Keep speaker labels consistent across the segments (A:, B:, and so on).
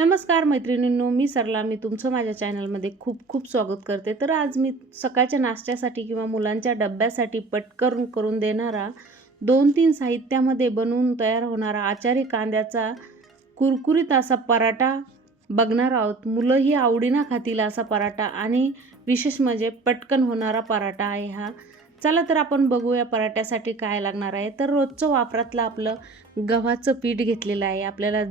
A: नमस्कार मैत्रिणींनो मी सरला. मी तुमचं माझ्या चॅनलमध्ये खूप खूप स्वागत करते. तर आज मी सकाळच्या नाश्त्यासाठी किंवा मुलांच्या डब्यासाठी पटकन करून देणारा दोन तीन साहित्यामध्ये बनवून तयार होणारा आचारी कांद्याचा कुरकुरीत असा पराठा बघणार आहोत. मुलंही आवडीनं खातील असा पराठा आणि विशेष म्हणजे पटकन होणारा पराठा आहे हा. चला तर आपण बघूया पराठ्यासाठी काय लागणार आहे. तर रोजचं वापरातलं आपलं गव्हाचं पीठ घेतलेलं आहे. आपल्याला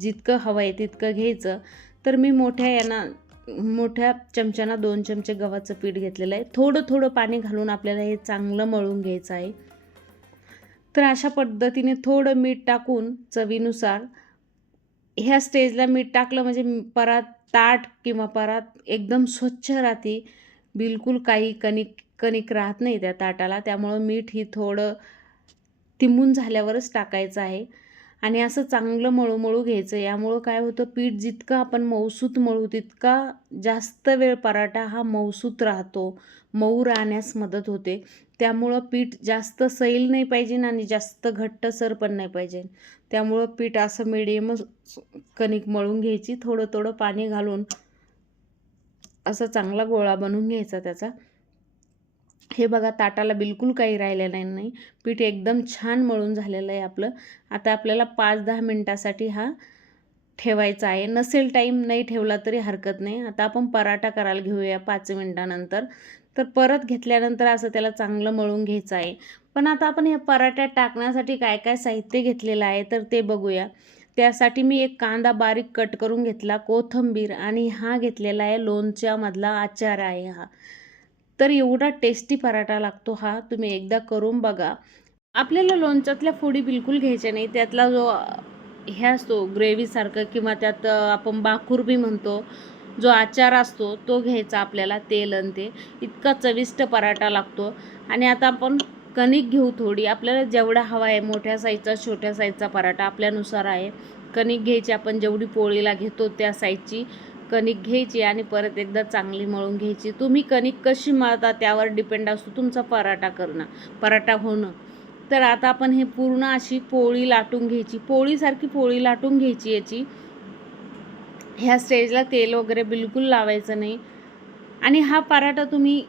A: जितकं हवं आहे तितकं घ्यायचं. तर मी मोठ्या यांना मोठ्या चमच्याना दोन चमचे गव्हाचं पीठ घेतलेलं आहे. थोडं थोडं पाणी घालून आपल्याला हे चांगलं मळून घ्यायचं आहे. तर अशा पद्धतीने थोडं मीठ टाकून चवीनुसार ह्या स्टेजला मीठ टाकलं म्हणजे परात ताट किंवा परात एकदम स्वच्छ राहते. बिलकुल काही कणिक कणिक राहत नाही त्या ताटाला. त्यामुळं मीठ ही थोडं तिंबून झाल्यावरच टाकायचं आहे. आणि असं चांगलं मळूमळू घ्यायचं. यामुळं काय होतं पीठ जितकं आपण मऊसूत मळू तितका जास्त वेळ पराठा हा मऊसूत राहतो मऊ राहण्यास मदत होते. त्यामुळं पीठ जास्त सैल नाही पाहिजे आणि जास्त घट्टसर पण नाही पाहिजे. त्यामुळं पीठ असं मिडियमच कणिक मळून घ्यायची थोडं थोडं पाणी घालून असा चांगला गोळा बनवून घ्यायचा त्याचा. हे बघा ताटाला बिलकुल काही राहिलेलं नाही नाही. पीठ एकदम छान मळून झालेलं आहे आपलं. आता आपल्याला पाच दहा मिनटासाठी हा ठेवायचा आहे. नसेल टाईम नाही ठेवला तरी हरकत नाही. आता आपण पराठा करायला घेऊया पाच मिनटानंतर. तर परत घेतल्यानंतर असं त्याला चांगलं मळून घ्यायचं आहे. पण आता आपण ह्या पराठ्यात टाकण्यासाठी काय काय साहित्य घेतलेलं आहे तर ते बघूया. त्यासाठी मी एक कांदा बारीक कट करून घेतला कोथंबीर आणि हा घेतलेला आहे लोणच्यामधला आचार आहे हा. तर एवढा टेस्टी पराठा लागतो हा तुम्ही एकदा करून बघा. आपल्याला लोणच्यातल्या फोडी बिलकुल घ्यायच्या नाही त्यातला जो हे असतो ग्रेव्हीसारखं किंवा त्यात आपण बाकूर बी म्हणतो जो आचार असतो तो घ्यायचा आपल्याला तेल आणि ते. इतका चविष्ट पराठा लागतो. आणि आता आपण कणिक घेऊ थोडी आपल्याला जेवढा हवा आहे मोठ्या साईजचा छोट्या साईजचा पराठा आपल्यानुसार आहे. कणिक घ्यायची आपण जेवढी पोळीला घेतो त्या साईजची कणिक घ्यायची आणि परत एकदा चांगली मळून घ्यायची. तुम्ही कणिक कशी मळता त्यावर डिपेंड असतो तुमचा पराठा करणं पराठा होणं. तर आता आपण हे पूर्ण अशी पोळी लाटून घ्यायची. पोळीसारखी पोळी लाटून घ्यायची याची. ह्या स्टेजला तेल वगैरे बिलकुल लावायचं नाही. आणि हा पराठा तुम्ही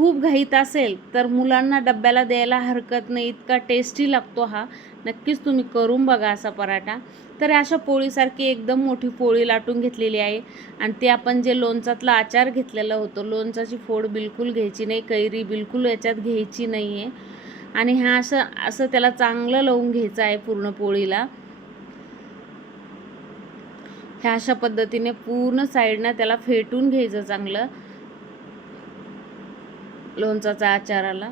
A: खूप घाईत असेल तर मुलांना डब्याला द्यायला हरकत नाही. इतका टेस्टी लागतो हा. नक्कीच तुम्ही करून बघा असा पराठा. तर अशा पोळीसारखी एकदम मोठी पोळी लाटून घेतलेली आहे. आणि ते आपण जे लोणचातला आचार घेतलेला होतो लोणचाची फोड बिलकुल घ्यायची नाही कैरी बिलकुल याच्यात घ्यायची नाही आहे आणि ह्या असं असं त्याला चांगलं लावून घ्यायचं आहे पूर्ण पोळीला. ह्या अशा पद्धतीने पूर्ण साईडनं त्याला फेटून घ्यायचं चांगलं. लोणचाचा आचाराला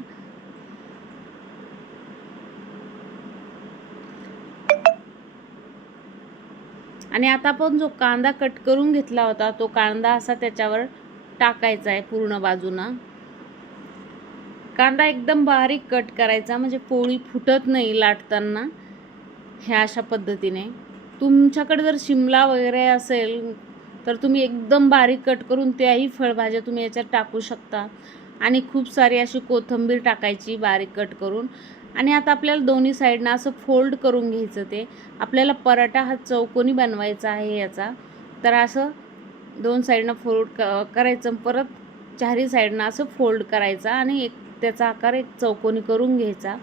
A: आणि आता आपण जो कांदा कट करून घेतला होता तो कांदा असा त्याच्यावर टाकायचा आहे पूर्ण बाजूना. कांदा एकदम बारीक कट करायचा म्हणजे पोळी फुटत नाही लाटताना. ह्या अशा पद्धतीने. तुमच्याकडे जर शिमला वगैरे असेल तर तुम्ही एकदम बारीक कट करून त्याही फळभाज्या तुम्ही याच्यात टाकू शकता. आणि खूप सारी अशी कोथिंबीर टाकायची बारीक कट करून. आणि आता आपल्याला दोन्ही साईडनं असं फोल्ड करून घ्यायचं ते. आपल्याला पराठा हा चौकोनी बनवायचा आहे याचा? तर असं दोन साईडनं फोल्ड क करायचं परत चारही साईडनं असं फोल्ड करायचा आणि एक त्याचा आकार एक चौकोनी करून घ्यायचा.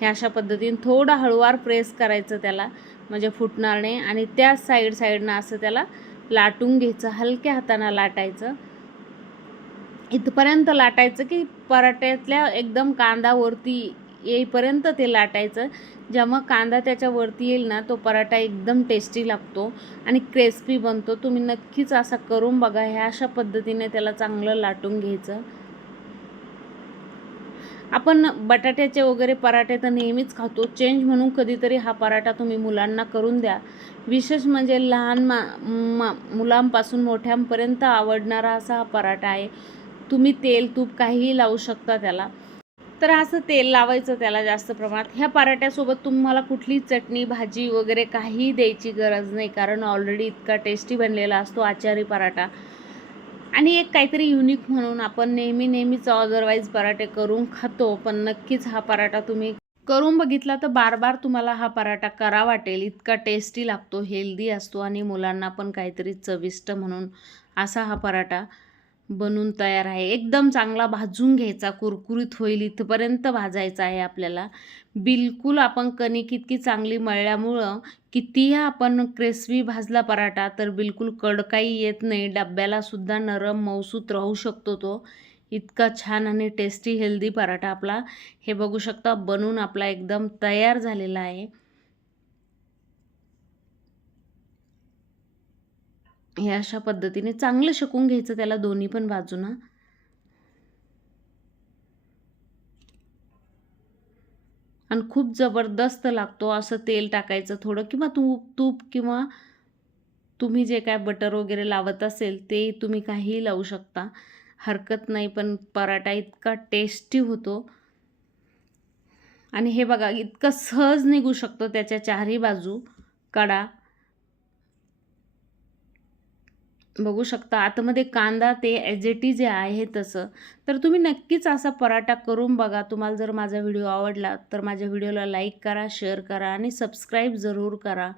A: ह्या अशा पद्धतीने थोडं हळूवार प्रेस करायचं त्याला म्हणजे फुटणार नाही. आणि त्या साईड साईडनं असं त्याला लाटून घ्यायचं हलक्या हातानं लाटायचं. इथपर्यंत लाटायचं की पराठ्यातल्या एकदम कांदावरती येईपर्यंत ते लाटायचं. जेव्हा कांदा त्याच्यावरती येईल ना तो पराठा एकदम टेस्टी लागतो आणि क्रिस्पी बनतो. तुम्ही नक्कीच असा करून बघा ह्या अशा पद्धतीने त्याला चांगलं लाटून घ्यायचं. आपण बटाट्याचे वगैरे पराठे तर नेहमीच खातो. चेंज म्हणून कधीतरी हा पराठा तुम्ही मुलांना करून द्या. विशेष म्हणजे लहान मा, मा मुलांपासून मोठ्यांपर्यंत आवडणारा असा हा पराठा आहे. तुम्ही तेल तूप काहीही लावू शकता त्याला. तर असं तेल लावायचं त्याला जास्त प्रमाणात. ह्या पराठ्यासोबत तुम्हाला कुठली चटणी भाजी वगैरे काही द्यायची गरज नाही कारण ऑलरेडी इतका टेस्टी बनलेला असतो आचारी पराठा. आणि एक काहीतरी युनिक म्हणून आपण नेहमी नेहमीच अदरवाईज पराठे करून खातो पण नक्कीच हा पराठा तुम्ही करून बघितला तर बार बार तुम्हाला हा पराठा करा वाटेल. इतका टेस्टी लागतो हेल्दी असतो आणि मुलांना पण काहीतरी चविष्ट म्हणून असा हा पराठा. बनून तयार आहे. एकदम चांगला भाजून घ्यायचा कुरकुरीत होईल इथपर्यंत भाजायचा आहे आपल्याला. बिलकुल आपण कणिक इतकी चांगली मळल्यामुळं कितीही आपण क्रिस्पी भाजला पराठा तर बिलकुल कडकाई येत नाही. डब्यालासुद्धा नरम मौसूत राहू शकतो तो. इतका छान आणि टेस्टी हेल्दी पराठा आपला. हे बघू शकता बनून आपला एकदम तयार झालेला आहे. हे अशा पद्धतीने चांगलं शकून घ्यायचं त्याला दोन्ही पण बाजूनं. आणि खूप जबरदस्त लागतो असं तेल टाकायचं थोडं किंवा तूप तूप किंवा तुम्ही जे काय बटर वगैरे लावत असेल ते तुम्ही काहीही लावू शकता. हरकत नाही पण पराठा इतका टेस्टी होतो. आणि हे बघा इतकं सहज निघू शकतो त्याच्या चारही बाजू कडा. बघू शकता. आतमध्ये कांदा ते ॲजेटी जे आहे तसं. तर तुम्ही नक्कीच असा पराठा करून बघा. तुम्हाला जर माझा व्हिडिओ आवडला तर माझ्या व्हिडिओला लाईक करा शेअर करा आणि सबस्क्राईब जरूर करा.